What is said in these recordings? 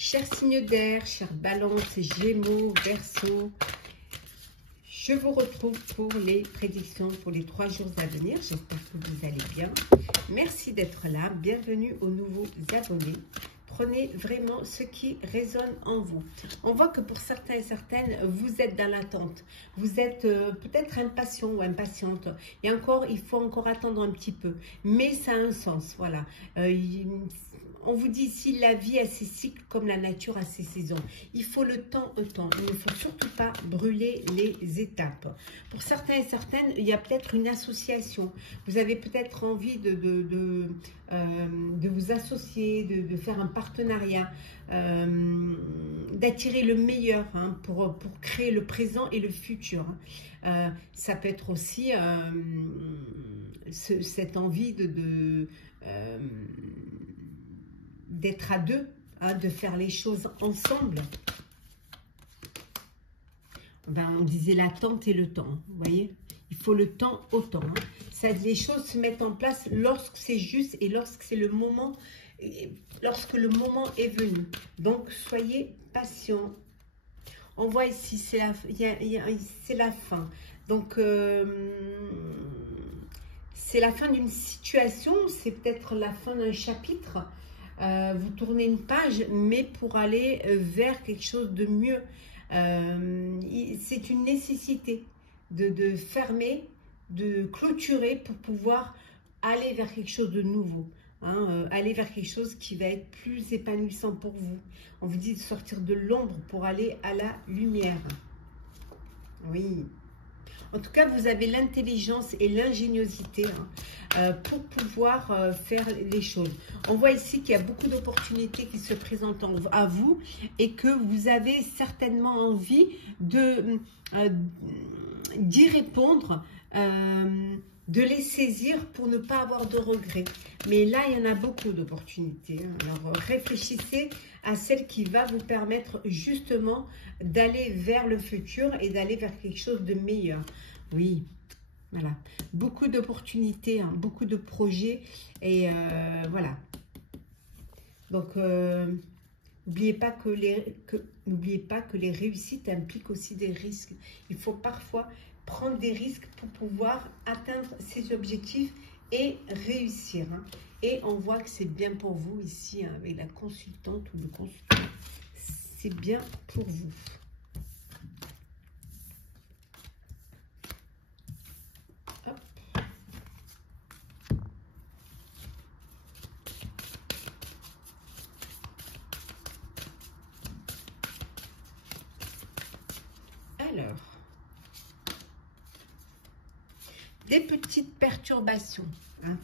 Chers signes d'air, chers balances, gémeaux, verseaux, je vous retrouve pour les prédictions pour les 3 jours à venir. J'espère que vous allez bien. Merci d'être là. Bienvenue aux nouveaux abonnés. Prenez vraiment ce qui résonne en vous. On voit que pour certains et certaines, vous êtes dans l'attente. Vous êtes peut-être impatient ou impatiente. Et encore, il faut encore attendre un petit peu. Mais ça a un sens, voilà. On vous dit ici, la vie a ses cycles comme la nature a ses saisons. Il faut le temps au temps. Il ne faut surtout pas brûler les étapes. Pour certains et certaines, il y a peut-être une association. Vous avez peut-être envie de vous associer, de faire un partenariat, d'attirer le meilleur pour créer le présent et le futur. Ça peut être aussi cette envie d'être à deux, de faire les choses ensemble. On disait l'attente et le temps, vous voyez. Il faut le temps au temps. Les choses se mettent en place lorsque c'est juste et lorsque c'est le moment, lorsque le moment est venu. Donc, soyez patients. On voit ici, c'est la fin. Donc, c'est la fin d'une situation, c'est peut-être la fin d'un chapitre. Vous tournez une page, mais pour aller vers quelque chose de mieux. C'est une nécessité de fermer, de clôturer pour pouvoir aller vers quelque chose de nouveau. Aller vers quelque chose qui va être plus épanouissant pour vous. On vous dit de sortir de l'ombre pour aller à la lumière. Oui. En tout cas, vous avez l'intelligence et l'ingéniosité pour pouvoir faire les choses. On voit ici qu'il y a beaucoup d'opportunités qui se présentent à vous et que vous avez certainement envie d'y répondre, de les saisir pour ne pas avoir de regrets. Mais là, il y en a beaucoup d'opportunités. Alors, réfléchissez à celle qui va vous permettre justement d'aller vers le futur et d'aller vers quelque chose de meilleur. Oui, voilà. Beaucoup d'opportunités, beaucoup de projets et voilà. Donc, n'oubliez pas que les réussites impliquent aussi des risques. Il faut parfois prendre des risques pour pouvoir atteindre ses objectifs et réussir. Et on voit que c'est bien pour vous ici, avec la consultante ou le consultant. C'est bien pour vous. Hop. Alors, des petites perturbations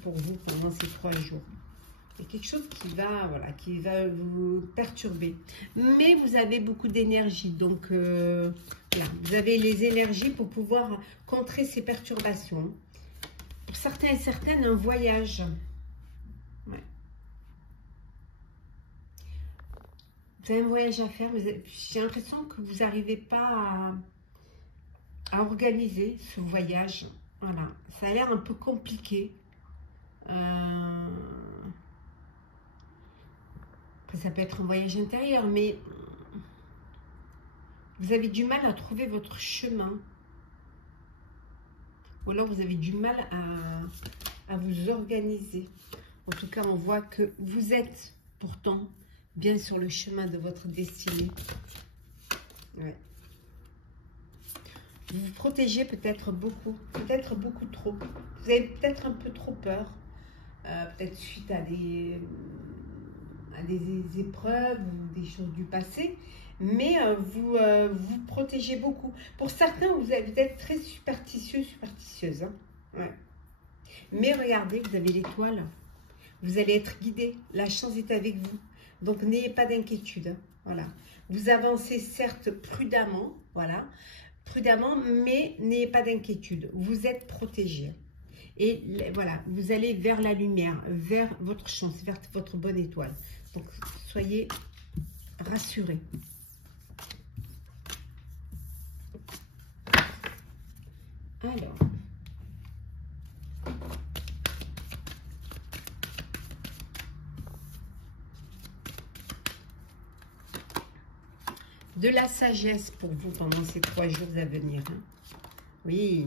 pour vous pendant ces 3 jours. Il y a quelque chose qui va vous perturber. Mais vous avez beaucoup d'énergie. Donc, voilà, vous avez les énergies pour pouvoir contrer ces perturbations. Pour certains et certaines, un voyage. Ouais. Vous avez un voyage à faire. J'ai l'impression que vous n'arrivez pas à organiser ce voyage. Voilà, ça a l'air un peu compliqué. Après, ça peut être un voyage intérieur, mais vous avez du mal à trouver votre chemin. Ou alors vous avez du mal à vous organiser. En tout cas, on voit que vous êtes pourtant bien sur le chemin de votre destinée. Ouais. Vous vous protégez peut-être beaucoup trop. Vous avez peut-être un peu trop peur, peut-être suite à des épreuves ou des choses du passé, mais vous vous protégez beaucoup. Pour certains, vous êtes très superstitieuse. Ouais. Mais regardez, vous avez l'étoile. Vous allez être guidé. La chance est avec vous. Donc, n'ayez pas d'inquiétude. Voilà. Vous avancez certes prudemment, voilà. Prudemment, mais n'ayez pas d'inquiétude. Vous êtes protégé. Et voilà, vous allez vers la lumière, vers votre chance, vers votre bonne étoile. Donc, soyez rassurés. Alors, de la sagesse pour vous pendant ces 3 jours à venir. Hein. Oui,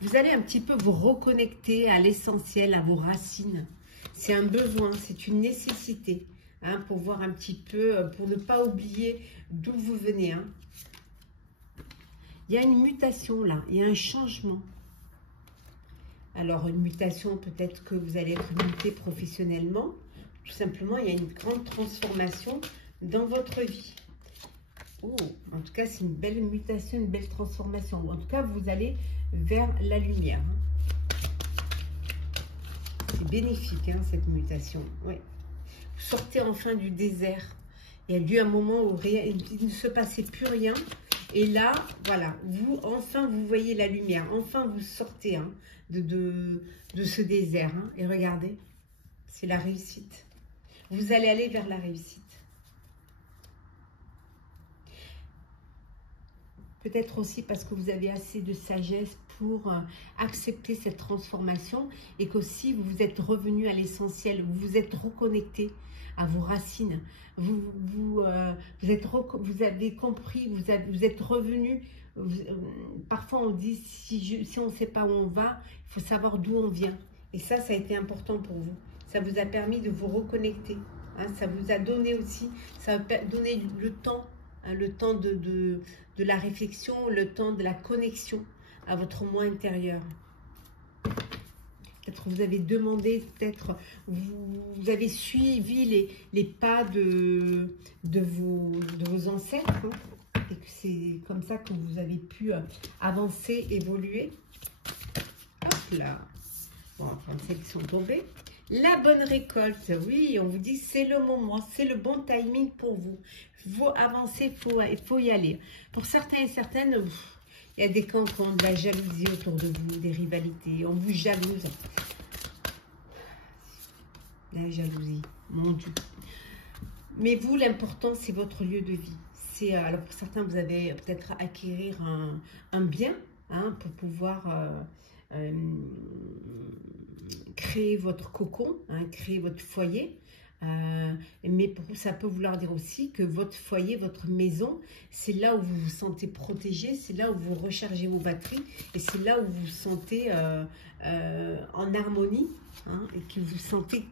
vous allez un petit peu vous reconnecter à l'essentiel, à vos racines. C'est un besoin, c'est une nécessité, hein, pour voir un petit peu, pour ne pas oublier d'où vous venez. Hein. Il y a une mutation là, il y a un changement. Alors, une mutation, peut-être que vous allez être muté professionnellement. Tout simplement, il y a une grande transformation dans votre vie. Oh, en tout cas, c'est une belle mutation, une belle transformation. En tout cas, vous allez vers la lumière. C'est bénéfique, hein, cette mutation. Oui. Vous sortez enfin du désert. Il y a eu un moment où il ne se passait plus rien. Et là, voilà, enfin, vous voyez la lumière. Enfin, vous sortez, hein, de ce désert. Hein. Et regardez, c'est la réussite. Vous allez aller vers la réussite. Peut-être aussi parce que vous avez assez de sagesse pour accepter cette transformation et qu'aussi vous vous êtes revenu à l'essentiel, vous vous êtes reconnecté à vos racines. Vous avez compris, vous êtes revenu. Parfois on dit si on ne sait pas où on va, il faut savoir d'où on vient. Et ça a été important pour vous. Ça vous a permis de vous reconnecter. Hein, ça vous a donné aussi, ça a donné le temps, hein, le temps de la réflexion, le temps de la connexion à votre moi intérieur. Peut-être vous avez demandé, peut-être vous avez suivi les pas de vos ancêtres, hein, et que c'est comme ça que vous avez pu avancer, évoluer. Hop là. Bon, enfin, celles qui sont tombées. La bonne récolte, oui, on vous dit c'est le moment, c'est le bon timing pour vous. Il faut avancer, il faut y aller. Pour certains et certaines, il y a des cancans, de la jalousie autour de vous, des rivalités, on vous jalouse. La jalousie, mon Dieu. Mais vous, l'important, c'est votre lieu de vie. Alors pour certains, vous avez peut-être acquérir un bien, hein, pour pouvoir créer votre cocon, hein, créer votre foyer. Mais ça peut vouloir dire aussi que votre foyer, votre maison, c'est là où vous vous sentez protégé, c'est là où vous rechargez vos batteries et c'est là où vous vous sentez en harmonie, hein, et que vous vous sentez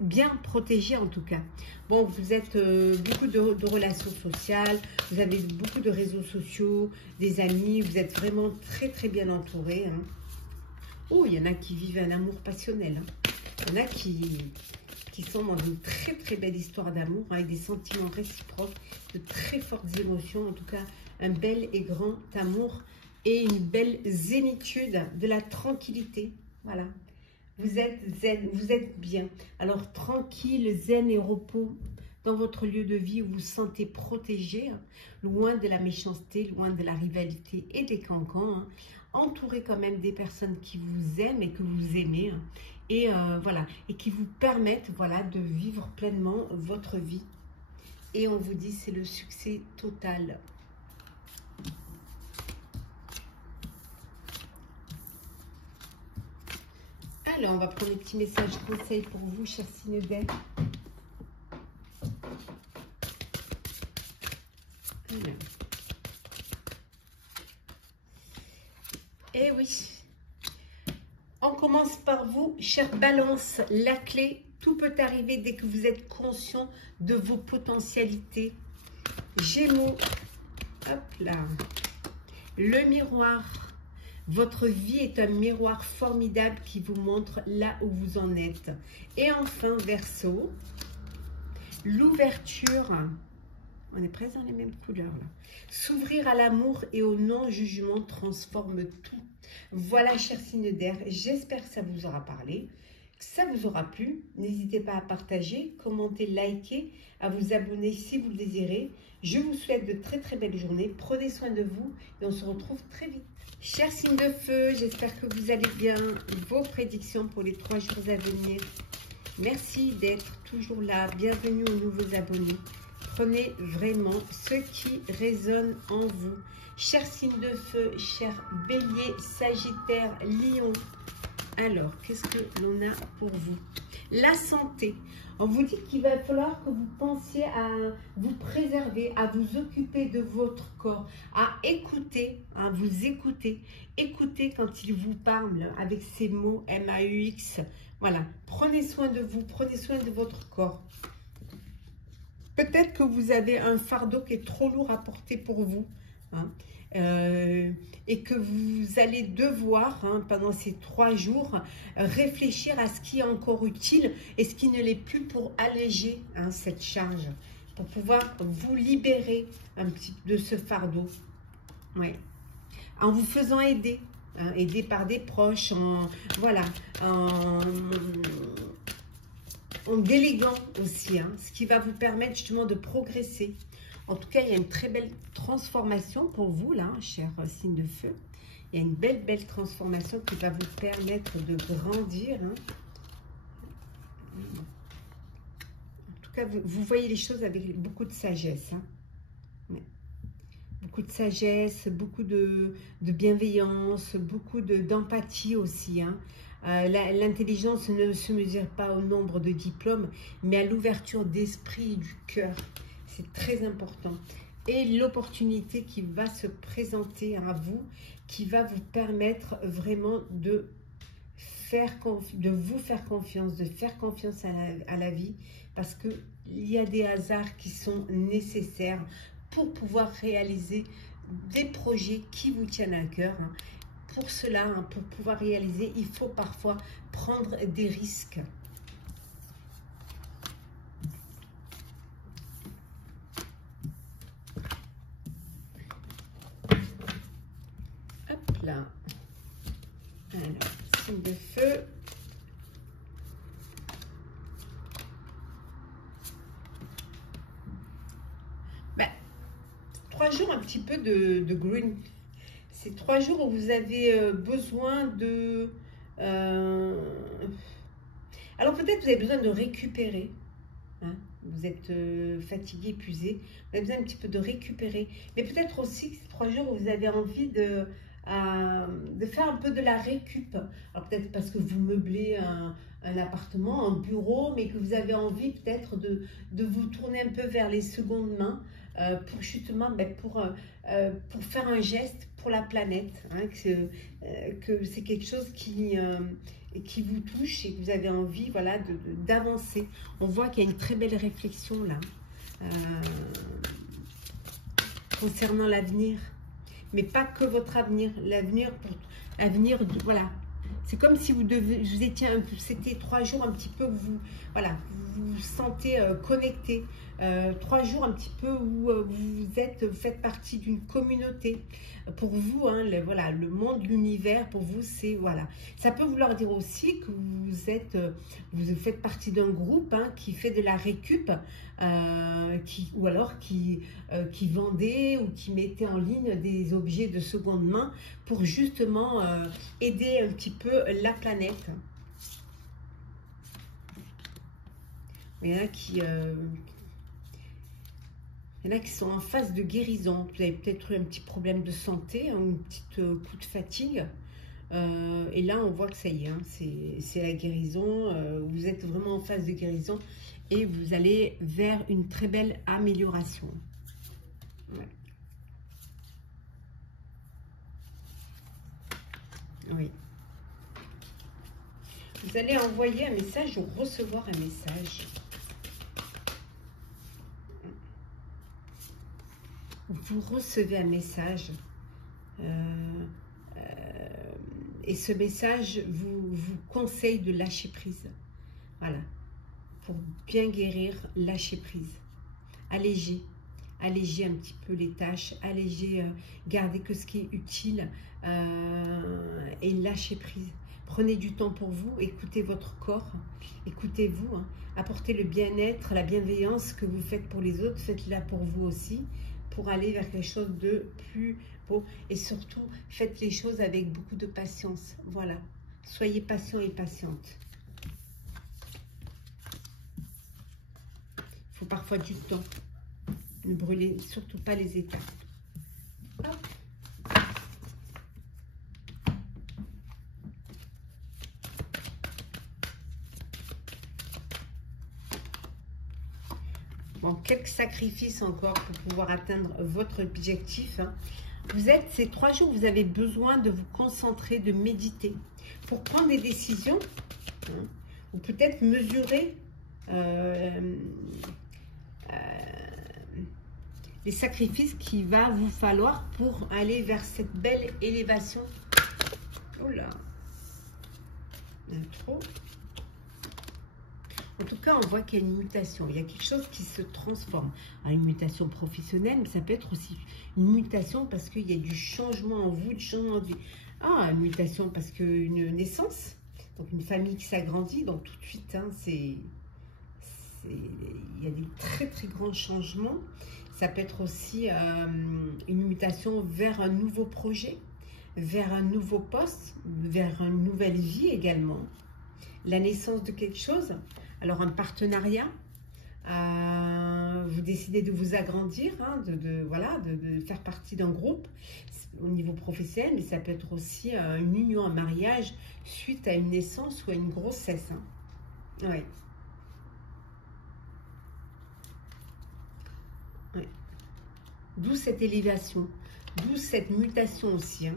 bien protégé en tout cas. Bon, vous êtes beaucoup de relations sociales, vous avez beaucoup de réseaux sociaux, des amis, vous êtes vraiment très très bien entouré. Hein. Oh, il y en a qui vivent un amour passionnel. Hein. Il y en a qui sont dans une très très belle histoire d'amour, avec des sentiments réciproques, de très fortes émotions, en tout cas un bel et grand amour et une belle zénitude, de la tranquillité. Voilà. Vous êtes zen, vous êtes bien. Alors tranquille, zen et repos dans votre lieu de vie où vous vous sentez protégé, hein, loin de la méchanceté, loin de la rivalité et des cancans, hein, entouré quand même des personnes qui vous aiment et que vous aimez, hein, et voilà, et qui vous permettent, voilà, de vivre pleinement votre vie. Et on vous dit c'est le succès total. Alors, on va prendre les petits messages conseils pour vous, chers signes d'air. Eh oui. On commence par vous, chère Balance. La clé, tout peut arriver dès que vous êtes conscient de vos potentialités. Gémeaux. Hop là. Le miroir. Votre vie est un miroir formidable qui vous montre là où vous en êtes. Et enfin, Verseau, l'ouverture. On est presque dans les mêmes couleurs là. S'ouvrir à l'amour et au non-jugement transforme tout. Voilà, chers signes d'air, j'espère que ça vous aura parlé, que ça vous aura plu. N'hésitez pas à partager, commenter, liker, à vous abonner si vous le désirez. Je vous souhaite de très très belles journées. Prenez soin de vous et on se retrouve très vite. Chers signes de feu, j'espère que vous allez bien. Vos prédictions pour les 3 jours à venir. Merci d'être toujours là. Bienvenue aux nouveaux abonnés. Prenez vraiment ce qui résonne en vous. Chers signes de feu, chers béliers, sagittaires, lions, Alors, qu'est-ce que l'on a pour vous? La santé. On vous dit qu'il va falloir que vous pensiez à vous préserver, à vous occuper de votre corps, à écouter, à vous écouter. Écoutez quand il vous parle avec ces mots MAUX. Voilà, prenez soin de vous, prenez soin de votre corps. Peut-être que vous avez un fardeau qui est trop lourd à porter pour vous. Hein. Et que vous allez devoir, hein, pendant ces 3 jours, réfléchir à ce qui est encore utile et ce qui ne l'est plus pour alléger, hein, cette charge, pour pouvoir vous libérer un petit de ce fardeau. Ouais. En vous faisant aider, hein, aider par des proches, voilà, en déléguant aussi, hein, ce qui va vous permettre justement de progresser. En tout cas, il y a une très belle transformation pour vous, là, cher signe de feu. Il y a une belle transformation qui va vous permettre de grandir. Hein. En tout cas, vous voyez les choses avec beaucoup de sagesse. Hein. Ouais. Beaucoup de sagesse, beaucoup de bienveillance, beaucoup d'empathie aussi. Hein. L'intelligence ne se mesure pas au nombre de diplômes, mais à l'ouverture d'esprit et du cœur. C'est très important. Et l'opportunité qui va se présenter à vous, qui va vous permettre vraiment de vous faire confiance, de faire confiance à la vie, parce qu'il y a des hasards qui sont nécessaires pour pouvoir réaliser des projets qui vous tiennent à cœur. Hein. Pour cela, hein, pour pouvoir réaliser, il faut parfois prendre des risques. Hop là. Alors, signe de feu. Ben, 3 jours un petit peu de green. C'est 3 jours où vous avez besoin de... Alors peut-être vous avez besoin de récupérer. Hein, vous êtes fatigué, épuisé. Vous avez besoin un petit peu de récupérer. Mais peut-être aussi que ces 3 jours où vous avez envie de faire un peu de la récup. Alors peut-être parce que vous meublez un appartement, un bureau, mais que vous avez envie peut-être de vous tourner un peu vers les secondes mains pour justement, pour faire un geste pour la planète. Hein, que c'est quelque chose qui vous touche et que vous avez envie, voilà, d'avancer. On voit qu'il y a une très belle réflexion là concernant l'avenir. Mais pas que votre avenir, l'avenir, voilà. C'est comme si vous étiez, c'était 3 jours un petit peu où voilà, vous vous sentez connecté. 3 jours un petit peu où vous faites partie d'une communauté. Pour vous, hein, voilà, le monde, l'univers, pour vous, c'est, voilà. Ça peut vouloir dire aussi que vous faites partie d'un groupe, hein, qui fait de la récup, ou alors qui vendait ou qui mettait en ligne des objets de seconde main pour justement aider un petit peu la planète. Il y en a qui sont en phase de guérison. Vous avez peut-être eu un petit problème de santé, un petit coup de fatigue. Et là, on voit que ça y est, hein, c'est la guérison. Vous êtes vraiment en phase de guérison et vous allez vers une très belle amélioration. Ouais. Oui. Vous allez envoyer un message ou recevoir un message. Vous recevez un message et ce message vous conseille de lâcher prise. Voilà. Pour bien guérir, lâcher prise. Alléger un petit peu les tâches, alléger, garder que ce qui est utile et lâcher prise. Prenez du temps pour vous, écoutez votre corps, écoutez-vous, hein, apportez le bien-être, la bienveillance que vous faites pour les autres, faites-la pour vous aussi, pour aller vers quelque chose de plus beau. Et surtout, faites les choses avec beaucoup de patience. Voilà, soyez patient et patiente. Il faut parfois du temps. Ne brûlez surtout pas les étapes. Hop. Bon, quelques sacrifices encore pour pouvoir atteindre votre objectif. Hein. Vous êtes, ces 3 jours, vous avez besoin de vous concentrer, de méditer pour prendre des décisions, hein, ou peut-être mesurer les sacrifices qu'il va vous falloir pour aller vers cette belle élévation. Oh là, il y a trop. En tout cas, on voit qu'il y a une mutation. Il y a quelque chose qui se transforme. Alors, une mutation professionnelle, mais ça peut être aussi une mutation parce qu'il y a du changement en vous, du changement de vie. Ah, une mutation parce qu'une naissance, donc une famille qui s'agrandit, donc tout de suite, hein, il y a des très très grands changements. Ça peut être aussi une mutation vers un nouveau projet, vers un nouveau poste, vers une nouvelle vie également. La naissance de quelque chose. Alors, un partenariat, vous décidez de vous agrandir, hein, de faire partie d'un groupe au niveau professionnel, mais ça peut être aussi une union, un mariage suite à une naissance ou à une grossesse. Hein. Ouais. Ouais. D'où cette élévation, d'où cette mutation aussi. Hein.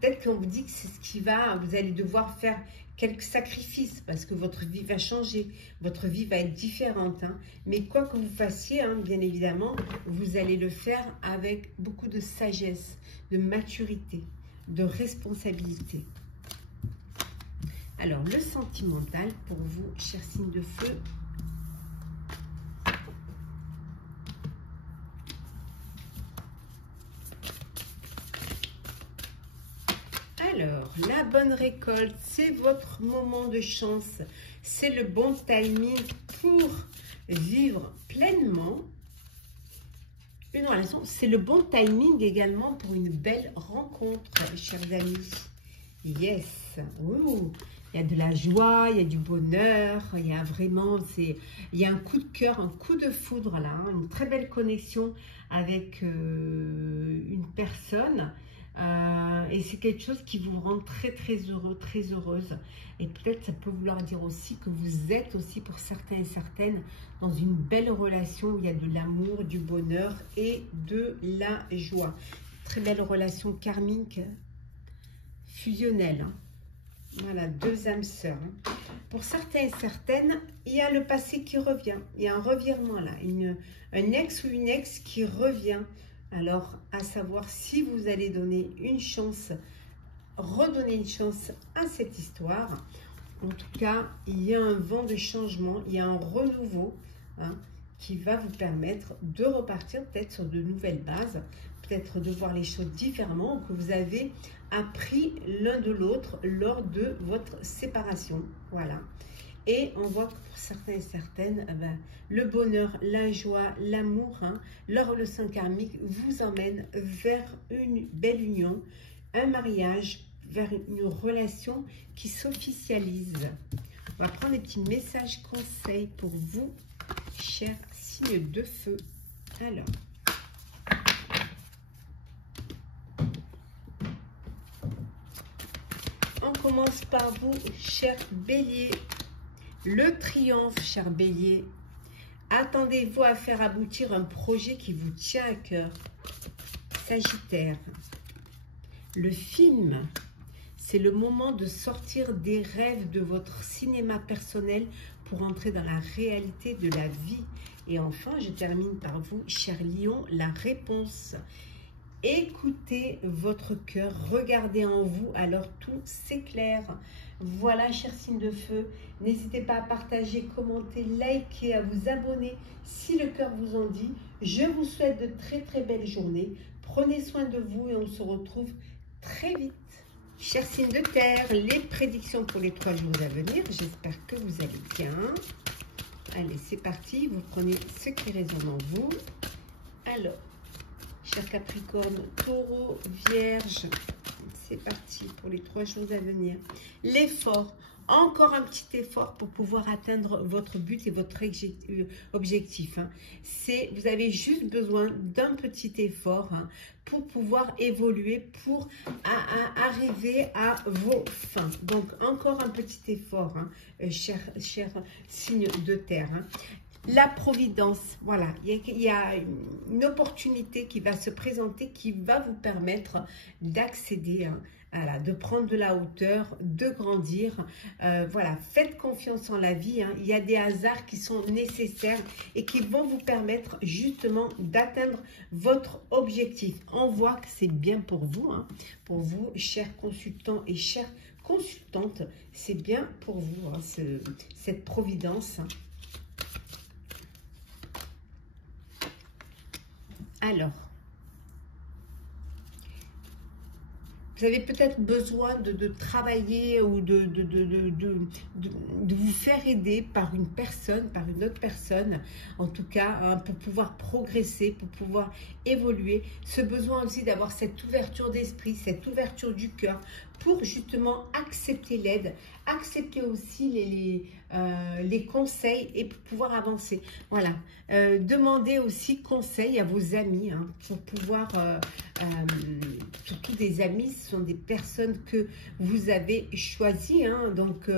Peut-être qu'on vous dit que c'est ce qui va, vous allez devoir faire quelques sacrifices parce que votre vie va changer, votre vie va être différente. Hein. Mais quoi que vous fassiez, hein, bien évidemment, vous allez le faire avec beaucoup de sagesse, de maturité, de responsabilité. Alors, le sentimental pour vous, chers signes de feu. Alors, la bonne récolte, c'est votre moment de chance. C'est le bon timing pour vivre pleinement une relation. C'est le bon timing également pour une belle rencontre, chers amis. Yes. Ouh. Il y a de la joie, il y a du bonheur, il y a vraiment, il y a un coup de cœur, un coup de foudre là, hein, une très belle connexion avec une personne. Et c'est quelque chose qui vous rend très très heureux, très heureuse. Et peut-être ça peut vouloir dire aussi que vous êtes aussi pour certains et certaines dans une belle relation où il y a de l'amour, du bonheur et de la joie. Très belle relation karmique, fusionnelle. Hein. Voilà, 2 âmes sœurs. Hein. Pour certains et certaines, il y a le passé qui revient. Il y a un revirement là, un ex ou une ex qui revient. Alors, à savoir si vous allez donner une chance, redonner une chance à cette histoire. En tout cas, il y a un vent de changement, il y a un renouveau, hein, qui va vous permettre de repartir peut-être sur de nouvelles bases, peut-être de voir les choses différemment, que vous avez appris l'un de l'autre lors de votre séparation. Voilà. Et on voit que pour certains et certaines, le bonheur, la joie, l'amour, hein, leur relation karmique vous emmène vers une belle union, un mariage, vers une relation qui s'officialise. On va prendre des petits messages conseils pour vous, chers signes de feu. Alors, on commence par vous, chers béliers. Le triomphe, cher bélier. Attendez-vous à faire aboutir un projet qui vous tient à cœur. Sagittaire. Le film, c'est le moment de sortir des rêves de votre cinéma personnel pour entrer dans la réalité de la vie. Et enfin, je termine par vous, cher lion, la réponse. Écoutez votre cœur, regardez en vous, alors tout s'éclaire. Voilà, chers signes de feu, n'hésitez pas à partager, commenter, liker, à vous abonner si le cœur vous en dit. Je vous souhaite de très très belles journées. Prenez soin de vous et on se retrouve très vite. Chers signes de terre, les prédictions pour les 3 jours à venir. J'espère que vous allez bien. Allez, c'est parti. Vous prenez ce qui résonne en vous. Alors, chers Capricorne, Taureau, Vierge, c'est parti pour les 3 jours à venir. L'effort, encore un petit effort pour pouvoir atteindre votre but et votre objectif. Hein. Vous avez juste besoin d'un petit effort, hein, pour pouvoir évoluer, pour arriver à vos fins. Donc, encore un petit effort, hein, cher signe de terre. Hein. la providence, voilà, il y a une opportunité qui va se présenter, qui va vous permettre d'accéder, hein, voilà, de prendre de la hauteur, de grandir. Voilà, faites confiance en la vie, hein. Il y a des hasards qui sont nécessaires et qui vont vous permettre justement d'atteindre votre objectif. On voit que c'est bien pour vous, chers consultants et chères consultantes, c'est bien pour vous, hein, cette providence. Alors, vous avez peut-être besoin de travailler ou de vous faire aider par une personne, par une autre personne, en tout cas, hein, pour pouvoir progresser, pour pouvoir évoluer. Ce besoin aussi d'avoir cette ouverture d'esprit, cette ouverture du cœur, pour justement accepter l'aide, accepter aussi les conseils et pour pouvoir avancer. Voilà. Demandez aussi conseil à vos amis, hein, pour pouvoir, surtout des amis, ce sont des personnes que vous avez choisies, hein, donc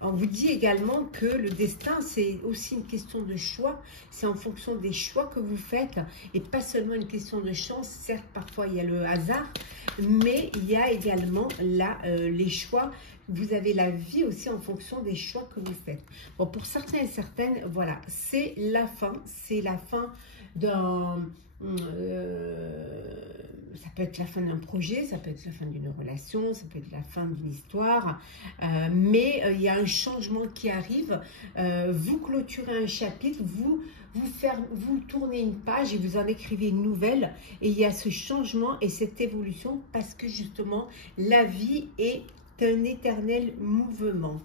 on vous dit également que le destin, c'est aussi une question de choix, c'est en fonction des choix que vous faites et pas seulement une question de chance. Certes, parfois il y a le hasard, mais il y a également là les choix. Vous avez la vie aussi en fonction des choix que vous faites. Bon, pour certains et certaines, voilà, c'est la fin d'un... ça peut être la fin d'un projet, ça peut être la fin d'une relation, ça peut être la fin d'une histoire, mais il y a un changement qui arrive. Vous clôturez un chapitre, vous tournez une page et vous en écrivez une nouvelle, et il y a ce changement et cette évolution parce que justement la vie est un éternel mouvement.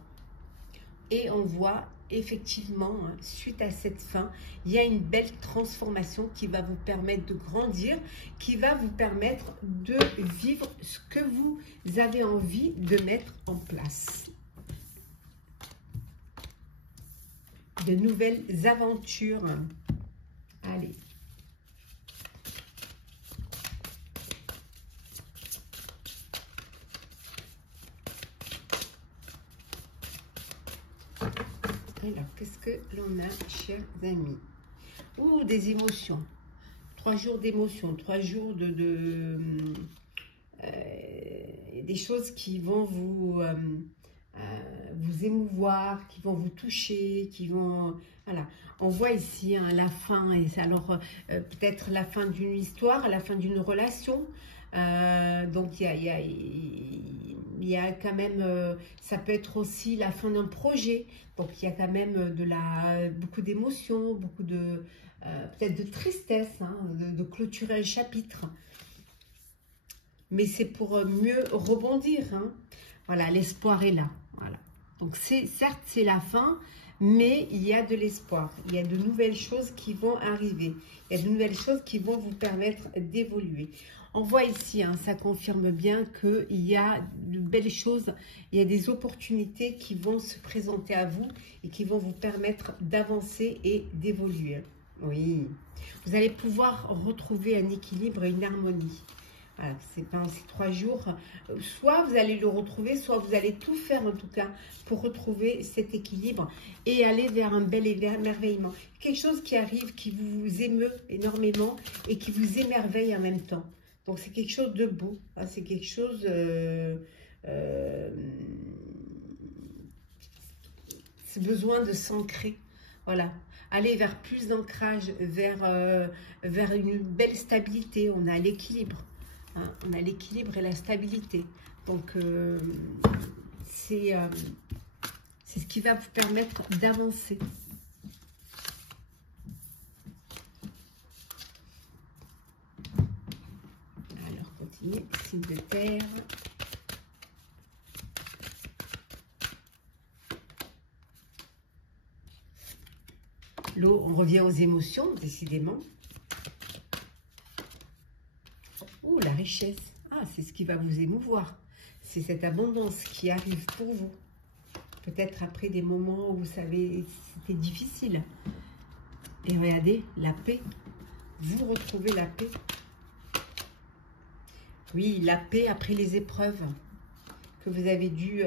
Et on voit effectivement, hein, suite à cette fin, il y a une belle transformation qui va vous permettre de grandir, qui va vous permettre de vivre ce que vous avez envie de mettre en place. De nouvelles aventures. Allez. Alors, qu'est-ce que l'on a, chers amis? Ouh, des émotions. 3 jours d'émotions, 3 jours des choses qui vont vous émouvoir, qui vont vous toucher, qui vont... Voilà, on voit ici, hein, la fin, et alors peut-être la fin d'une histoire, la fin d'une relation. Donc il y a quand même, ça peut être aussi la fin d'un projet. Donc il y a quand même beaucoup d'émotions, beaucoup de peut-être de tristesse, hein, de clôturer un chapitre. Mais c'est pour mieux rebondir, hein. Voilà, l'espoir est là. Voilà. Donc certes c'est la fin, mais il y a de l'espoir. Il y a de nouvelles choses qui vont arriver. Il y a de nouvelles choses qui vont vous permettre d'évoluer. On voit ici, hein, ça confirme bien qu'il y a de belles choses, il y a des opportunités qui vont se présenter à vous et qui vont vous permettre d'avancer et d'évoluer. Oui, vous allez pouvoir retrouver un équilibre et une harmonie. Voilà, c'est pendant ces 3 jours, soit vous allez le retrouver, soit vous allez tout faire en tout cas pour retrouver cet équilibre et aller vers un bel émerveillement. Quelque chose qui arrive, qui vous émeut énormément et qui vous émerveille en même temps. Donc c'est quelque chose de beau, hein, c'est quelque chose... c'est besoin de s'ancrer, voilà. Aller vers plus d'ancrage, vers une belle stabilité, on a l'équilibre. Hein, on a l'équilibre et la stabilité. Donc, c'est ce qui va vous permettre d'avancer. Alors, continuez. Signe de terre. L'eau, on revient aux émotions, décidément. Ouh, la richesse. Ah, c'est ce qui va vous émouvoir. C'est cette abondance qui arrive pour vous. Peut-être après des moments où vous savez, c'était difficile. Et regardez, la paix. Vous retrouvez la paix. Oui, la paix après les épreuves que vous avez dû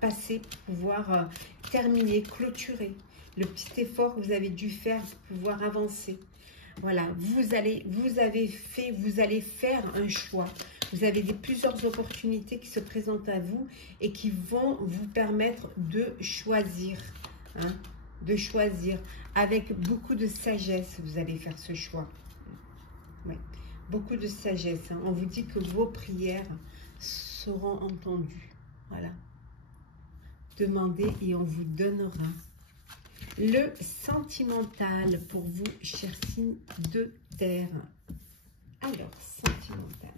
passer pour pouvoir terminer, clôturer. le petit effort que vous avez dû faire pour pouvoir avancer. Voilà, vous allez faire un choix. Vous avez plusieurs opportunités qui se présentent à vous et qui vont vous permettre de choisir. Hein, de choisir. Avec beaucoup de sagesse, vous allez faire ce choix. Ouais, beaucoup de sagesse. Hein. On vous dit que vos prières seront entendues. Voilà. Demandez et on vous donnera. Le sentimental pour vous, chers signes de terre. Alors, sentimental.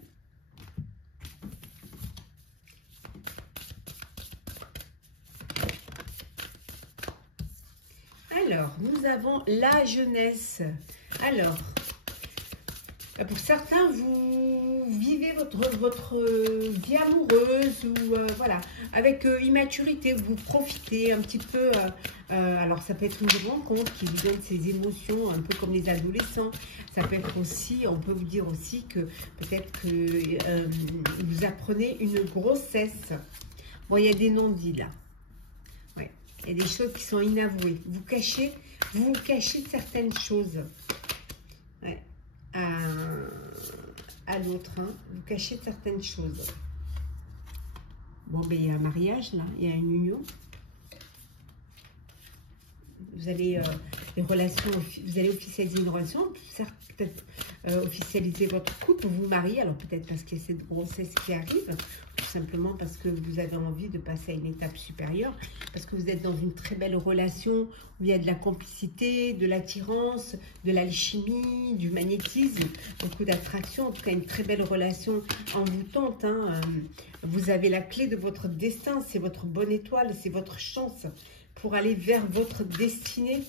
Alors, nous avons la jeunesse. Alors, pour certains, vous vivez votre vie amoureuse ou voilà, avec immaturité, vous profitez un petit peu. Alors, ça peut être une rencontre qui vous donne ces émotions, un peu comme les adolescents. Ça peut être aussi, on peut vous dire aussi que peut-être que vous apprenez une grossesse. Bon, il y a des non-dits là. Ouais, il y a des choses qui sont inavouées. Vous vous cachez certaines choses. Ouais. À l'autre, hein. Vous cachez certaines choses. Bon, ben, il y a un mariage, là. Il y a une union. Vous allez, vous allez officialiser une relation. Certes, peut-être officialiser votre couple, vous marier. Alors, peut-être parce qu'il y a cette grossesse qui arrive. Tout simplement parce que vous avez envie de passer à une étape supérieure. Parce que vous êtes dans une très belle relation où il y a de la complicité, de l'attirance, de l'alchimie, du magnétisme, beaucoup d'attraction. En tout cas, une très belle relation envoûtante. Hein. Vous avez la clé de votre destin. C'est votre bonne étoile. C'est votre chance pour aller vers votre destinée.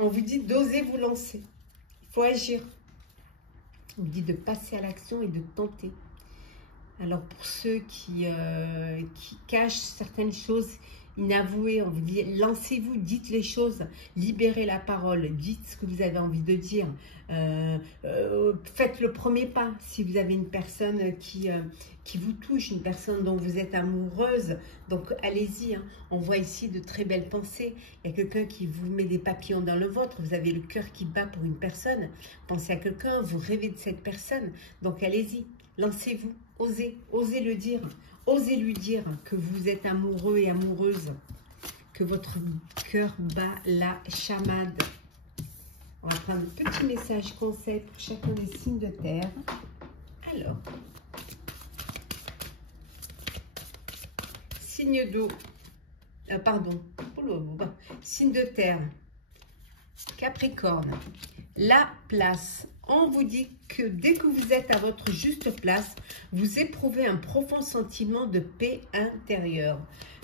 On vous dit d'oser vous lancer. Il faut agir. On vous dit de passer à l'action et de tenter. Alors pour ceux qui cachent certaines choses inavouées, on vous dit lancez-vous, dites les choses, libérez la parole, dites ce que vous avez envie de dire. Faites le premier pas si vous avez une personne qui vous touche, une personne dont vous êtes amoureuse. Donc allez-y, hein. On voit ici de très belles pensées. Il y a quelqu'un qui vous met des papillons dans le ventre, vous avez le cœur qui bat pour une personne. Pensez à quelqu'un, vous rêvez de cette personne. Donc allez-y, lancez-vous, osez le dire. Osez lui dire que vous êtes amoureux et amoureuse, que votre cœur bat la chamade. On va prendre un petit message conseil pour chacun des signes de terre. Alors, signe d'eau, signe de terre, Capricorne, la place. On vous dit que dès que vous êtes à votre juste place, vous éprouvez un profond sentiment de paix intérieure.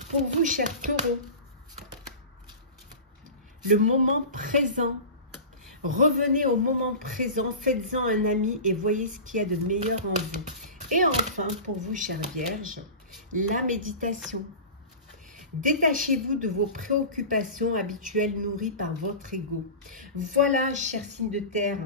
Pour vous, chers taureaux, le moment présent. Revenez au moment présent, faites-en un ami et voyez ce qu'il y a de meilleur en vous. Et enfin, pour vous, chères vierges, la méditation. Détachez-vous de vos préoccupations habituelles nourries par votre ego. Voilà, chers signes de terre,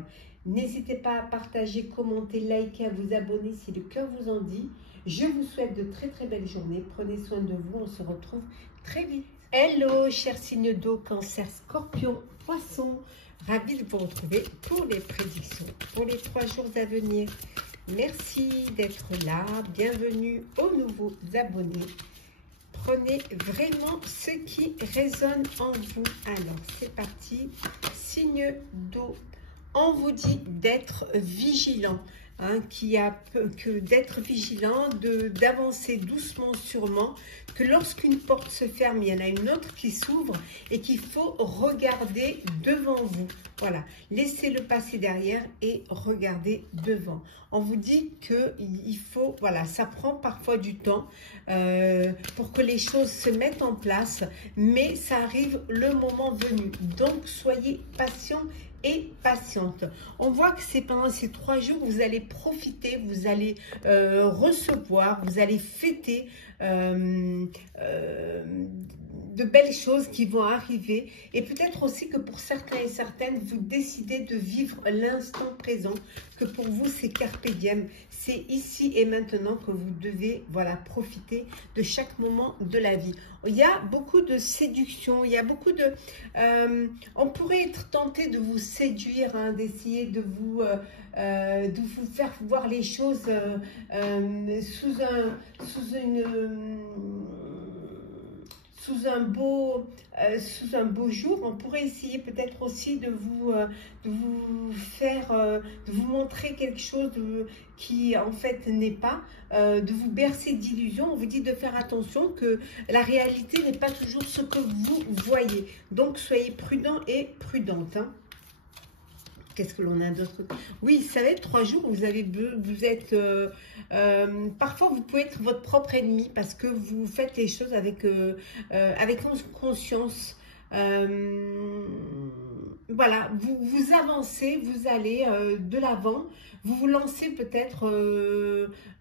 n'hésitez pas à partager, commenter, liker, à vous abonner si le cœur vous en dit. Je vous souhaite de très très belles journées. Prenez soin de vous, on se retrouve très vite. Hello, chers signes d'eau, Cancer, Scorpion, Poisson. Ravie de vous retrouver pour les prédictions, pour les 3 jours à venir. Merci d'être là. Bienvenue aux nouveaux abonnés. Prenez vraiment ce qui résonne en vous. Alors, c'est parti. Signe d'eau. On vous dit d'être vigilant. Hein, d'être vigilant, d'avancer doucement, sûrement, que lorsqu'une porte se ferme, il y en a une autre qui s'ouvre et qu'il faut regarder devant vous. Voilà, laissez-le passer derrière et regardez devant. On vous dit que il faut, voilà, ça prend parfois du temps pour que les choses se mettent en place, mais ça arrive le moment venu. Donc, soyez patients et patiente. On voit que c'est pendant ces 3 jours, vous allez profiter, vous allez recevoir, vous allez fêter de belles choses qui vont arriver. Et peut-être aussi que pour certains et certaines, vous décidez de vivre l'instant présent, que pour vous, c'est carpe diem. C'est ici et maintenant que vous devez, voilà, profiter de chaque moment de la vie. Il y a beaucoup de séduction, il y a beaucoup de... on pourrait être tenté de vous séduire, hein, d'essayer de vous faire voir les choses sous un beau jour. On pourrait essayer peut-être aussi de vous montrer quelque chose qui en fait n'est pas, de vous bercer d'illusions. On vous dit de faire attention, que la réalité n'est pas toujours ce que vous voyez. Donc soyez prudent et prudente, hein. Qu'est-ce que l'on a d'autre? Oui, ça va être 3 jours où parfois vous pouvez être votre propre ennemi parce que vous faites les choses avec conscience. Voilà, vous avancez, vous allez de l'avant, vous vous lancez peut-être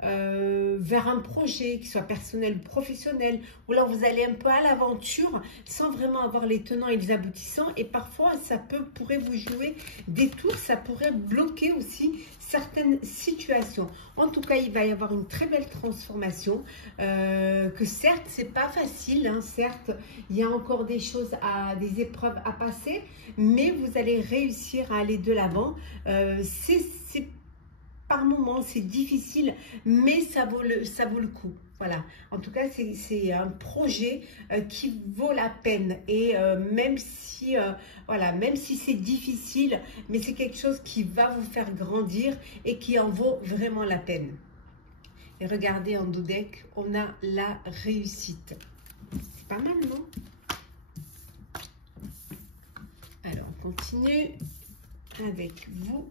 vers un projet, qui soit personnel ou professionnel, ou alors vous allez un peu à l'aventure sans vraiment avoir les tenants et les aboutissants, et parfois ça pourrait vous jouer des tours, ça pourrait bloquer aussi certaines situations. En tout cas, il va y avoir une très belle transformation, que certes, c'est pas facile, hein, certes, il y a encore des choses, des épreuves à passer, mais vous allez réussir à aller de l'avant. Par moments, c'est difficile, mais ça vaut le coup. Voilà. En tout cas, c'est un projet qui vaut la peine. Et même si c'est difficile, mais c'est quelque chose qui va vous faire grandir et qui en vaut vraiment la peine. Et regardez, en dos deck, on a la réussite. C'est pas mal, non? Alors, on continue avec vous.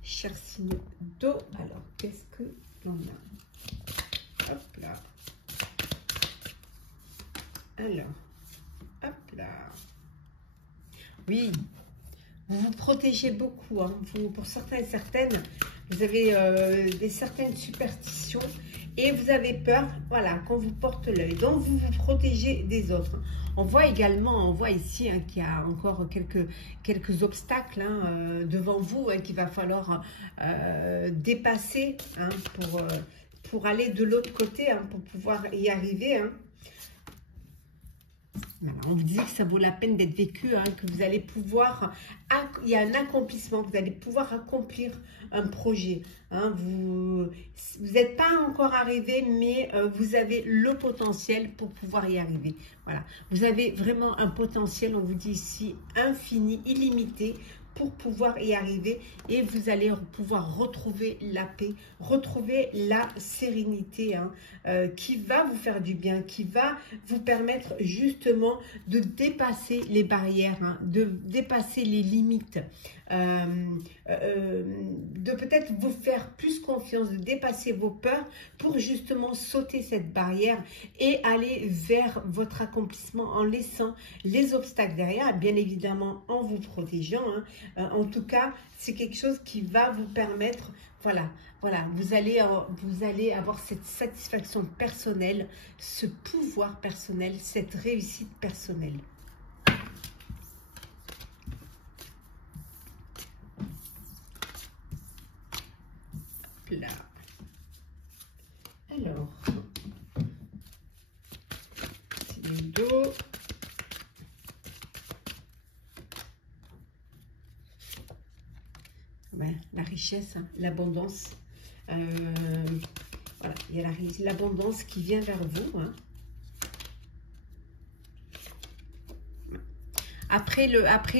Cher signe d'eau, alors qu'est-ce que l'on a? Hop là. Alors, hop là. Oui, vous vous protégez beaucoup, hein. Pour certains et certaines, vous avez certaines superstitions et vous avez peur, voilà, qu'on vous porte l'œil. Donc, vous vous protégez des autres. On voit ici, hein, qu'il y a encore quelques obstacles, hein, devant vous, hein, qu'il va falloir dépasser, hein, pour aller de l'autre côté, hein, pour pouvoir y arriver, hein. Voilà, on vous dit que ça vaut la peine d'être vécu, hein, que vous allez pouvoir, il y a un accomplissement, que vous allez pouvoir accomplir un projet, hein. Vous n'êtes pas encore arrivé, mais vous avez le potentiel pour pouvoir y arriver. Voilà, vous avez vraiment un potentiel, on vous dit ici, infini, illimité, pour pouvoir y arriver, et vous allez pouvoir retrouver la paix, retrouver la sérénité, hein, qui va vous faire du bien, qui va vous permettre justement de dépasser les barrières, hein, de dépasser les limites, de peut-être vous faire plus confiance, de dépasser vos peurs pour justement sauter cette barrière et aller vers votre accomplissement en laissant les obstacles derrière, bien évidemment en vous protégeant, hein. En tout cas, c'est quelque chose qui va vous permettre, voilà, vous allez avoir cette satisfaction personnelle, ce pouvoir personnel, cette réussite personnelle. Là. Alors, c'est le dos. Ouais, la richesse, hein, l'abondance. Voilà, il y a l'abondance qui vient vers vous, hein. Après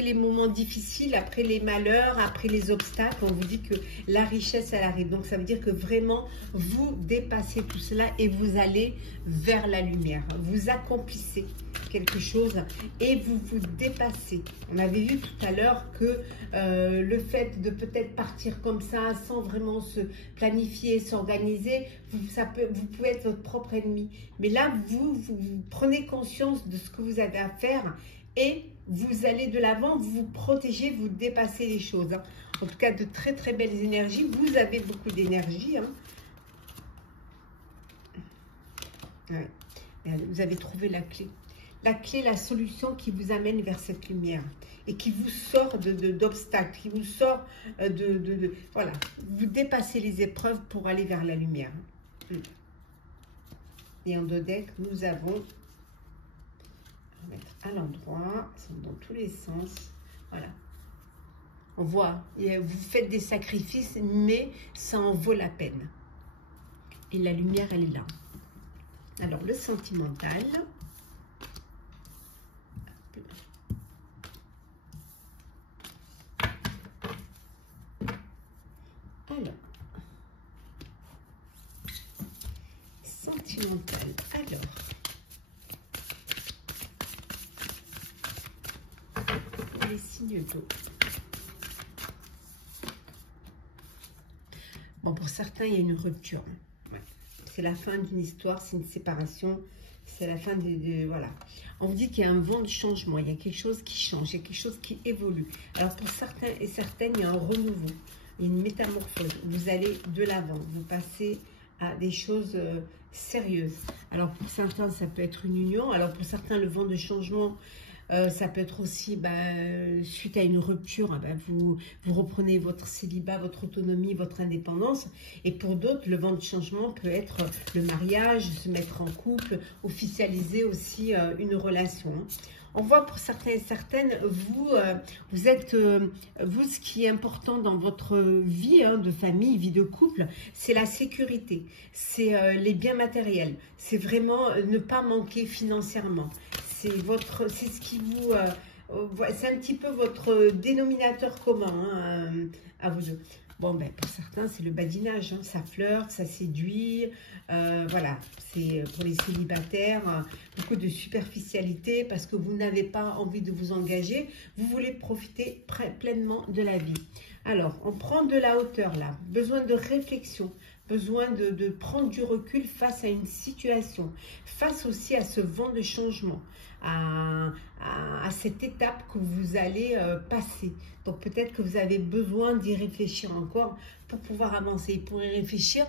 les moments difficiles, après les malheurs, après les obstacles, on vous dit que la richesse, elle arrive. Donc, ça veut dire que vraiment, vous dépassez tout cela et vous allez vers la lumière. Vous accomplissez quelque chose et vous vous dépassez. On avait vu tout à l'heure que le fait de peut-être partir comme ça, sans vraiment se planifier, s'organiser, vous pouvez être votre propre ennemi. Mais là, vous prenez conscience de ce que vous avez à faire et vous allez de l'avant, vous vous protégez, vous dépassez les choses, hein. En tout cas, de très très belles énergies. Vous avez beaucoup d'énergie, hein. Ouais. Vous avez trouvé la clé. la clé, la solution qui vous amène vers cette lumière et qui vous sort d'obstacles, qui vous sort voilà, vous dépassez les épreuves pour aller vers la lumière. Et en dos deck, nous avons, on va mettre à l'endroit, dans tous les sens, voilà. On voit, vous faites des sacrifices, mais ça en vaut la peine. Et la lumière, elle est là. Alors, le sentimental. Alors, sentimental. Alors, les signes d'eau. Bon, pour certains, il y a une rupture. Ouais. C'est la fin d'une histoire, c'est une séparation, c'est la fin voilà. On vous dit qu'il y a un vent de changement, il y a quelque chose qui change, il y a quelque chose qui évolue. Alors pour certains et certaines, il y a un renouveau, il y a une métamorphose. Vous allez de l'avant, vous passez à des choses sérieuses. Alors pour certains, ça peut être une union. Alors pour certains, le vent de changement, ça peut être aussi, suite à une rupture, vous reprenez votre célibat, votre autonomie, votre indépendance. Et pour d'autres, le vent de changement peut être le mariage, se mettre en couple, officialiser aussi une relation. On voit pour certains et certaines, vous êtes, ce qui est important dans votre vie de famille, vie de couple, c'est la sécurité, c'est les biens matériels, c'est vraiment ne pas manquer financièrement. C'est ce qui vous, c'est un petit peu votre dénominateur commun à vous deux. Bon, pour certains, c'est le badinage, ça flirte, ça séduit, voilà, c'est pour les célibataires, beaucoup de superficialité parce que vous n'avez pas envie de vous engager, vous voulez profiter pleinement de la vie. Alors, on prend de la hauteur là, besoin de réflexion, besoin de prendre du recul face à une situation, face aussi à ce vent de changement, à cette étape que vous allez passer. Donc peut-être que vous avez besoin d'y réfléchir encore pour pouvoir avancer. Pour y réfléchir,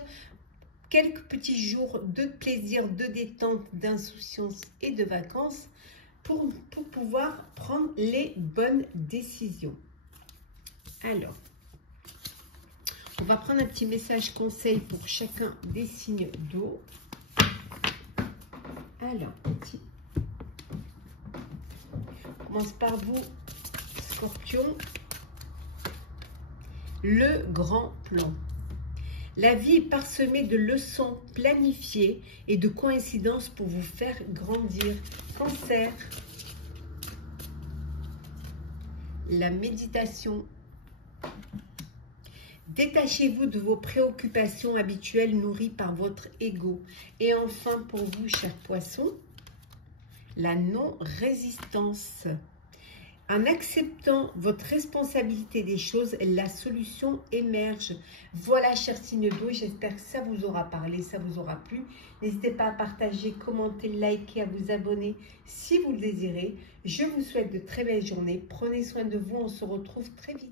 quelques petits jours de plaisir, de détente, d'insouciance et de vacances pour pouvoir prendre les bonnes décisions. Alors, on va prendre un petit message conseil pour chacun des signes d'eau. Alors, on commence par vous, Scorpion. Le grand plan. La vie est parsemée de leçons planifiées et de coïncidences pour vous faire grandir. Cancer. La méditation. Détachez-vous de vos préoccupations habituelles nourries par votre ego. Et enfin, pour vous, chers poissons, la non-résistance. En acceptant votre responsabilité des choses, la solution émerge. Voilà, chers signes d'eau, j'espère que ça vous aura parlé, ça vous aura plu. N'hésitez pas à partager, commenter, liker, à vous abonner si vous le désirez. Je vous souhaite de très belles journées. Prenez soin de vous, on se retrouve très vite.